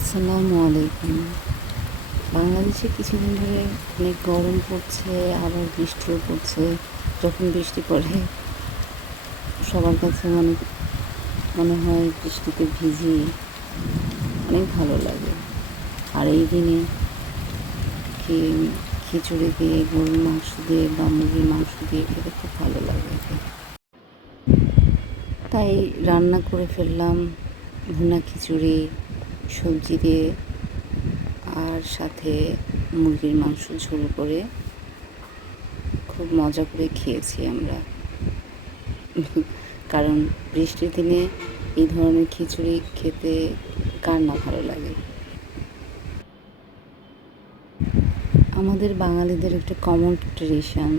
আসসালামু আলাইকুম। বাংলাদেশে কিছুদিন ধরে অনেক গরম পড়ছে, আবার বৃষ্টিও পড়ছে। যখন বৃষ্টি পড়ে সবার কাছে মনে হয় বৃষ্টিতে ভিজি, অনেক ভালো লাগে। আর এই দিনে কি খিচুড়ি দিয়ে, গরুর মাংস দিয়ে বা মুরগির মাংস দিয়ে খেতে খুব ভালো লাগে। তাই রান্না করে ফেললাম ভুনা খিচুড়ি সবজি দিয়ে, আর সাথে মুরগির মাংস ঝোল করে খুব মজা করে খেয়েছি আমরা। কারণ বৃষ্টির দিনে এই ধরনের খিচুড়ি খেতে কার না ভালো লাগে। আমাদের বাঙালিদের একটা কমন ট্রেডিশন,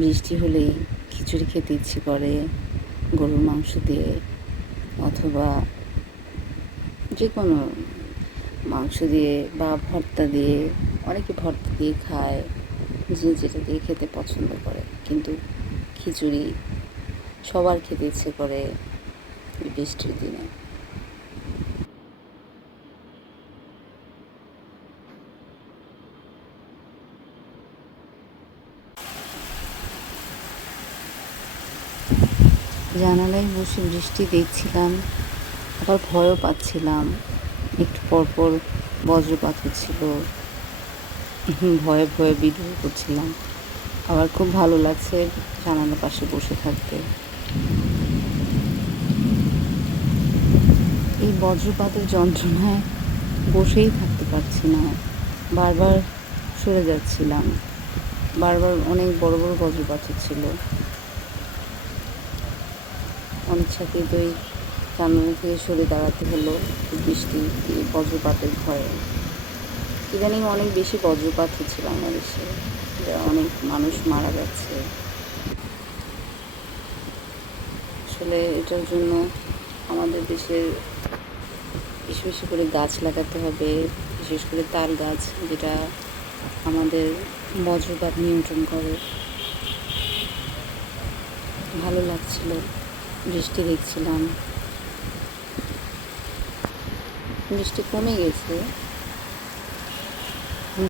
বৃষ্টি হলেই খিচুড়ি খেতে ইচ্ছে করে গরুর মাংস দিয়ে, অথবা যে কোনো মাংস দিয়ে বা ভর্তা দিয়ে। অনেকে ভর্তা দিয়ে খায়, যে যেটা দিয়ে খেতে পছন্দ করে, কিন্তু খিচুড়ি সবার খেতে ইচ্ছে করে বৃষ্টির দিনে। জানালায় বসে বৃষ্টি দেখছিলাম, আবার ভয়ও পাচ্ছিলাম। একটু পরপর বজ্রপাত হচ্ছিল, ভয়ে ভয়ে ভিডিও করছিলাম। আবার খুব ভালো লাগছে জানালার পাশে বসে থাকতে। এই বজ্রপাতের যন্ত্রণায় বসেই থাকতে পারছি না, বারবার সরে যাচ্ছিলাম। বারবার অনেক বড় বড় বজ্রপাত হচ্ছিল, অনিচ্ছাকৃতই জানালা থেকে সরে দাঁড়াতে হলো বৃষ্টি বজ্রপাতের ভয়ে। ইদানিং অনেক বেশি বজ্রপাত হচ্ছে বাংলাদেশে, অনেক মানুষ মারা যাচ্ছে। আসলে এটার জন্য আমাদের দেশের বেশি বেশি করে গাছ লাগাতে হবে, বিশেষ করে তাল গাছ, যেটা আমাদের বজ্রপাত নিয়ন্ত্রণ করে। ভালো লাগছিল, বৃষ্টি দেখছিলাম। বৃষ্টি কমে গেছে,